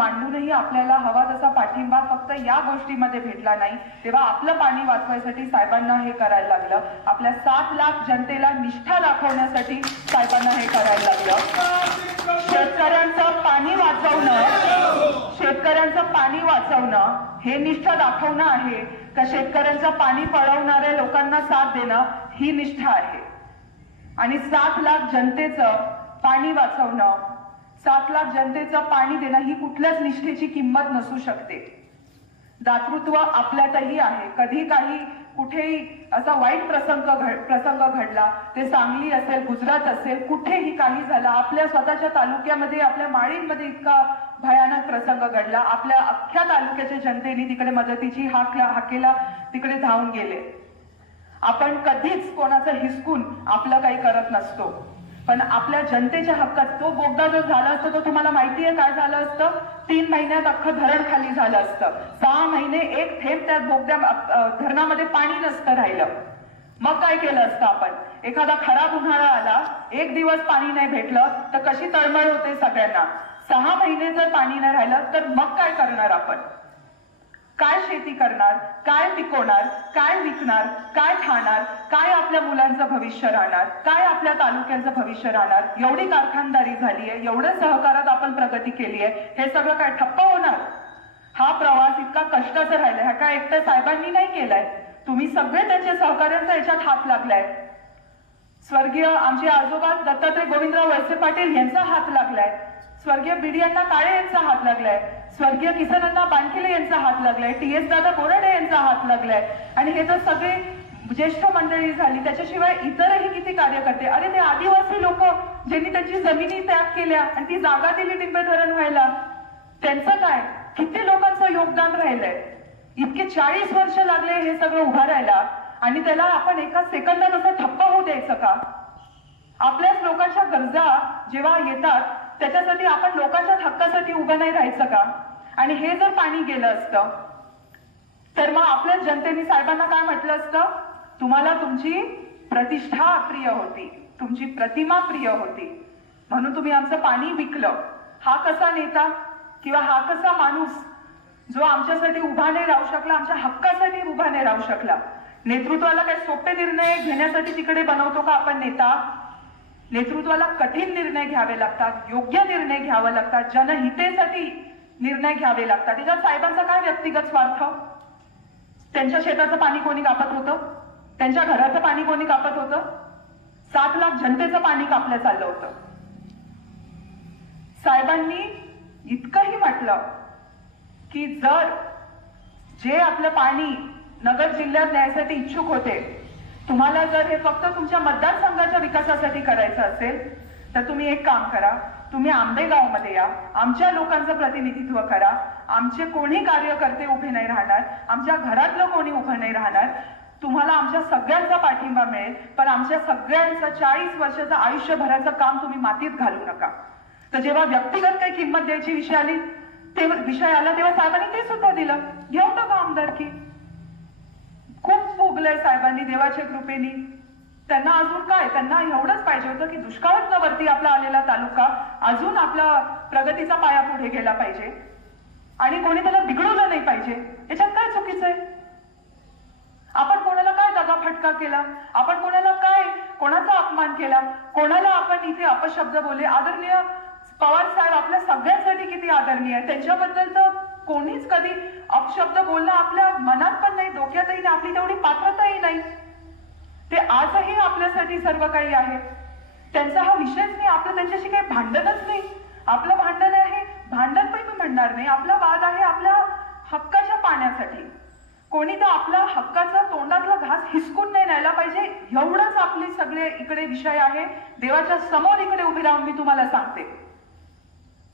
मांडूनही आपल्याला हवा तसा पाठिंबा फक्त या गोष्टीमध्ये भेटला नाही, तेव्हा आपलं पाणी वाचवायसाठी साहेबांना हे करायला लागलं. आपल्या 7 लाख जनतेला निष्ठा दाखवण्यासाठी साहेबांना हे करायला लागलं. शेतकऱ्यांचं पाणी वाचवणं हे निष्ठा दाखवणं आहे का शेतकऱ्यांचं पाणी पळवणाऱ्या लोकांना साथ देणं ही निष्ठा आहे? आणि 7 लाख जनतेचं पाणी वाचवणं, 7 लाख जनतेचं पाणी देणं ही कुठल्याच निष्ठेची किंमत नसू शकते. दातृत्व आपल्यातही आहे. कधी काही कुठेही असा वाईट प्रसंग घडला, ते सांगली असेल, गुजरात असेल, कुठेही काही झालं, आपल्या स्वतःच्या तालुक्यामध्ये, आपल्या माळींमध्ये इतका भयानक प्रसंग घडला, आपल्या अख्ख्या तालुक्याच्या जनतेने तिकडे मदतीची हाकेला तिकडे धावून गेले. आपण कधीच कोणाचं हिसकून आपलं काही करत नसतो, पण आपल्या जनतेच्या हक्कात तो बोगदा जो झाला असतो तो तुम्हाला माहिती आहे काय झालं असतं? 3 महिन्यात अख्खं धरण खाली झालं असतं. 6 महिने एक थेंब त्या बोगद्या धरणामध्ये पाणी नसतं राहिलं. मग काय केलं असतं आपण? एखादा खराब उन्हाळा आला, 1 दिवस पाणी नाही भेटलं तर कशी तळमळ होते सगळ्यांना. 6 महिने जर पाणी नाही राहिलं तर मग काय करणार आपण? काय शेती करणार, काय पिकवणार, काय विकणार, काय खाणार, काय आपल्या मुलांचं भविष्य राहणार, काय आपल्या तालुक्याचं भविष्य राहणार? एवढी कारखानदारी झाली आहे, एवढ्या सहकारात आपण प्रगती केली आहे, हे सगळं काय ठप्प होणार? हा प्रवास इतका कष्टाचा राहिलाय, हा काय एकट्या साहेबांनी नाही केलाय, तुम्ही सगळे त्यांच्या सहकार्यांचा याच्यात हात लागलाय. स्वर्गीय आमचे आजोबा दत्तात्रय गोविंदराव वळसे पाटील यांचा हात लागलाय, स्वर्गीय बीडी अण्णा काळे यांचा हात लागलाय, स्वर्गीय किसनअण्णा बानखिले यांचा हात लागलाय, टी.एस. दादा बोराडे यांचा हात लागलाय. आणि हे तर सगळे ज्येष्ठ मंडळी झाली, त्याच्याशिवाय इतरही किती कार्यकर्ते. अरे ते आदिवासी लोक ज्यांनी त्यांची जमिनी त्याग केल्या आणि ती जागा दिली टिंबे धरण व्हायला, त्यांचं काय? किती लोकांचं योगदान राहिलंय. इतके 40 वर्ष लागले हे सगळं उभारायला, आणि त्याला आपण एका सेकंदात असं ठप्प होऊ द्यायचं का? आपल्याच लोकांच्या गरजा जेव्हा येतात त्याच्यासाठी आपण लोकांच्या हक्कासाठी उभं नाही राहायचं का? आणि हे जर पाणी गेलं असतं तर मग आपल्या जनतेने साहेबांना काय म्हटलं असतं? तुम्हाला तुमची प्रतिष्ठा प्रिय होती, तुमची प्रतिमा प्रिय होती, म्हणून तुम्ही आमचं पाणी विकलं. हा कसा नेता किंवा हा कसा माणूस जो आमच्यासाठी उभा नाही राहू शकला, आमच्या हक्कासाठी उभा नाही राहू शकला? नेतृत्वाला काही सोपे निर्णय घेण्यासाठी तिकडे बनवतो का आपण नेता? नेतृत्वाला कठीण निर्णय घ्यावे लागतात, योग्य निर्णय घ्यावे लागतात, जनहितेसाठी निर्णय घ्यावे लागतात. त्याच्यात साहेबांचा काय व्यक्तिगत स्वार्थ? त्यांच्या शेताचं पाणी कोणी कापत होतं? त्यांच्या घराचं पाणी कोणी कापत होतं? 7 लाख जनतेचं पाणी कापलं चाललं होतं. साहेबांनी इतकंही म्हटलं की जर जे आपलं पाणी नगर जिल्ह्यात न्यायसाठी इच्छुक होते, तुम्हाला जर हे फक्त तुमच्या मतदारसंघाच्या विकासासाठी करायचं असेल तर तुम्ही एक काम करा, तुम्ही आंबेगावमध्ये या, आमच्या लोकांचं प्रतिनिधित्व करा. आमचे कोणी कार्यकर्ते उभे नाही राहणार, आमच्या घरातलं कोणी उभं नाही राहणार, तुम्हाला आमच्या सगळ्यांचा पाठिंबा मिळेल, पण आमच्या सगळ्यांचं 40 वर्षाचं आयुष्यभराचं काम तुम्ही मातीत घालू नका. तर जेव्हा व्यक्तिगत काही किंमत द्यायची विषय आला तेव्हा साहेबांनी ते सुद्धा दिलं. घेऊन टाका आमदारकी. खूप भोगलंय साहेबांनी देवाच्या कृपेनी. त्यांना अजून काय, त्यांना एवढंच पाहिजे होतं की दुष्काळात वरती आपला आलेला तालुका अजून आपला प्रगतीचा पाया पुढे गेला पाहिजे आणि कोणी त्याला बिघडवलं नाही पाहिजे. याच्यात काय चुकीचं आहे? आपण कोणाला काय दगाफटका केला, आपण कोणाचा अपमान केला, कोणाला आपण इथे अपशब्द बोलले? आदरणीय पवार साहेब आपल्या सगळ्यांसाठी किती आदरणीय आहे, त्यांच्याबद्दल तर कोणीच कधी अपशब्द बोलणं आपल्या मनात पण नाही, डोक्यातही नाही, आपली तेवढी पात्रताही नाही. ते आजही आपल्यासाठी सर्व काही आहे. त्यांचा हा विषयच नाही, आपलं त्यांच्याशी काही भांडणच नाही. आपलं भांडण आहे, भांडण पण मी म्हणणार नाही, आपला वाद आहे आपल्या हक्काच्या पाण्यासाठी. कोणी तर आपला हक्काचा तोंडातला घास हिसकून नाही न्यायला पाहिजे, एवढंच आपले सगळे इकडे विषय आहे. देवाच्या समोर इकडे उभी राहून मी तुम्हाला सांगते,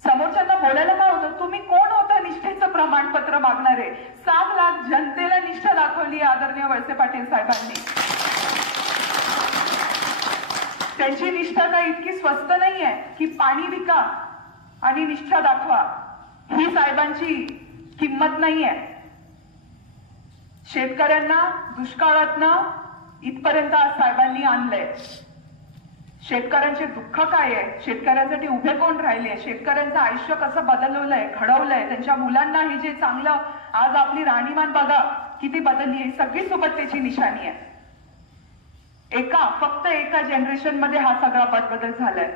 समोरच्यांना बोलायला काय होतं? तुम्ही कोण होता निष्ठेचं प्रमाणपत्र मागणारे? 7 लाख जनतेला निष्ठा दाखवली आदरणीय वळसे पाटील साहेबांनी. त्यांची निष्ठा काय इतकी स्वस्त नाहीये की पाणी विका आणि निष्ठा दाखवा, ही साहेबांची किंमत नाहीये. शेतकऱ्यांना दुष्काळातनं इथपर्यंत आज साहेबांनी आणलंय. शेतकऱ्यांचे दुःख काय आहे, शेतकऱ्यांसाठी उभे कोण राहिले, शेतकऱ्यांचं आयुष्य कसं बदलवलंय, घडवलंय, त्यांच्या मुलांना ही जे चांगलं, आज आपली राहणीमान बघा किती बदलली आहे, सगळी सुबत्तेची निशाणी आहे. फक्त एका जनरेशन मध्ये हा सगळा बदल झालाय.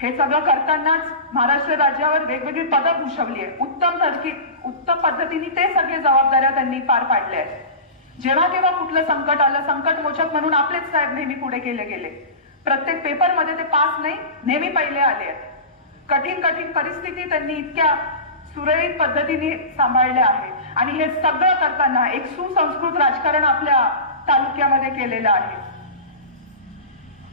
हे सगळं करतानाच महाराष्ट्र राज्यावर वेगवेगळी पदं भूषवली आहे. उत्तम पद्धतीने ते सगळे जबाबदाऱ्या त्यांनी पार पाडल्या आहेत. जेव्हा केव्हा कुठलं संकट आलं, संकट मोचक म्हणून आपलेच साहेब नेहमी पुढे केले गेले. प्रत्येक पेपरमध्ये ते पास नाही, नेहमी पहिले आले आहेत. कठीण परिस्थिती त्यांनी इतक्या सुरळीत पद्धतीने सांभाळल्या आहे. आणि हे सगळं करताना एक सुसंस्कृत राजकारण आपल्या तालुक्यामध्ये केलेलं आहे.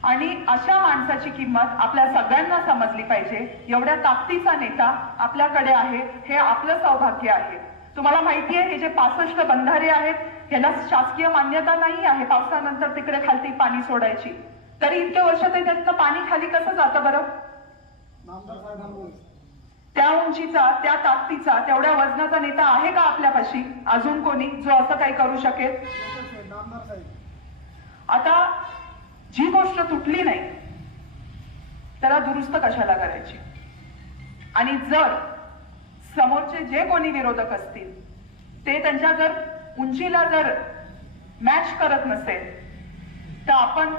आणि अशा माणसाची किंमत आपल्या सगळ्यांना समजली पाहिजे. एवढ्या ताकदीचा नेता आपल्याकडे आहे, हे आपलं सौभाग्य आहे. तुम्हाला माहिती आहे, हे जे 65 बंधारे आहेत, ह्याला शासकीय मान्यता नाही आहे. पावसानंतर तिकडे खालती पाणी सोडायची, तरी इतके वर्ष ते त्यातनं पाणी खाली कसं जातं बरं? त्या उंचीचा, त्या ताकदीचा, तेवढ्या वजनाचा नेता आहे का आपल्यापाशी अजून कोणी जो असं काही करू शकेल? आता जी गोष्ट तुटली नाही त्याला दुरुस्त कशाला करायची? आणि जर समोरचे जे कोणी विरोधक असतील ते त्यांच्या जर उंचीला जर मॅच करत नसेल तर आपण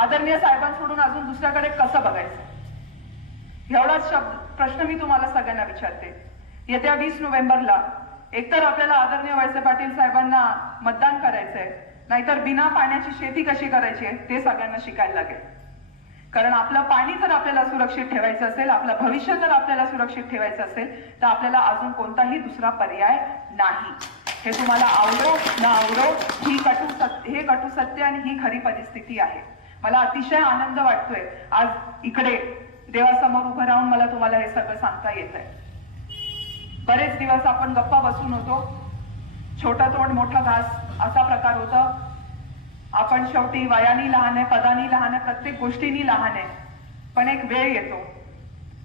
आदरणीय साहेबांसोडून अजून दुसऱ्याकडे कसं बघायचं? एवढाच प्रश्न मी तुम्हाला सगळ्यांना विचारते. येत्या 20 नोव्हेंबरला एकतर आपल्याला आदरणीय वळसे पाटील साहेबांना मतदान करायचंय, नाहीतर बिना पाण्याची शेती कशी करायची आहे ते सगळ्यांना शिकायला लागेल. कारण आपलं पाणी जर आपल्याला सुरक्षित ठेवायचं असेल, आपलं भविष्य जर आपल्याला सुरक्षित ठेवायचं असेल तर आपल्याला अजून कोणताही दुसरा पर्याय नाही. हे तुम्हाला आवडो न आवडो, हे कटू सत्य आणि ही खरी परिस्थिती आहे. मला अतिशय आनंद वाटतोय आज इकडे देवासमोर उभं राहून मला तुम्हाला हे सगळं सांगता येत आहे. बरेच दिवस आपण गप्पा बसून होतो, छोटं तोंड मोठा घास असा प्रकार होता. आपण शेवटी वयानी लहान आहे, पदानी लहान आहे, प्रत्येक गोष्टीनी लहान आहे. पण एक वेळ येतो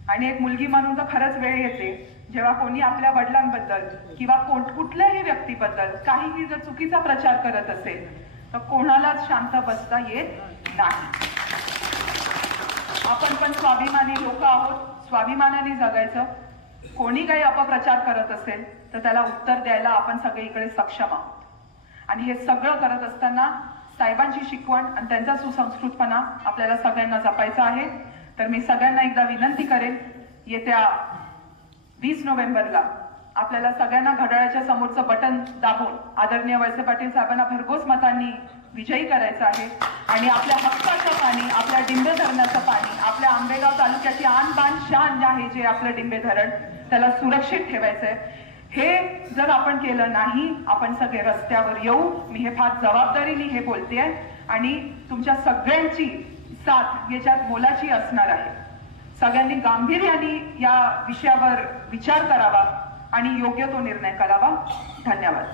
आणि एक मुलगी म्हणून तर खरंच वेळ येते जेव्हा कोणी आपल्या वडिलांबद्दल किंवा कुठल्याही व्यक्तीबद्दल काहीही जर चुकीचा प्रचार करत असेल तर कोणालाच शांत बसता येत नाही. आपण पण स्वाभिमानी लोक आहोत, स्वाभिमानाने जगायचं. कोणी काही अपप्रचार करत असेल तर त्याला उत्तर द्यायला आपण सगळे इकडे सक्षम आहोत. आणि हे सगळं करत असताना साहेबांची शिकवण आणि त्यांचा सुसंस्कृतपणा आपल्याला सगळ्यांना जपायचा आहे. तर मी सगळ्यांना एकदा विनंती करेन, येत्या 20 नोव्हेंबरला आपल्याला सगळ्यांना घड्याळाच्या समोरचं बटन दाबून आदरणीय वळसे पाटील साहेबांना भरघोस मतांनी विजयी करायचं आहे. आणि आपल्या हक्काचं पाणी, आपल्या डिंबे धरणाचं पाणी, आपल्या आंबेगाव तालुक्याची आन बान शान आहे जे आपलं डिंबे धरण, त्याला सुरक्षित ठेवायचंय. हे जर आपण केलं नाही, आपण सगळे रस्त्यावर येऊ. मी हे फार जबाबदारीने हे बोलतेय आणि तुमच्या सगळ्यांची साथ याच्यात मोलाची असणार आहे. सगळ्यांनी गांभीर्याने या विषयावर विचार करावा आणि योग्य तो निर्णय करावा. धन्यवाद.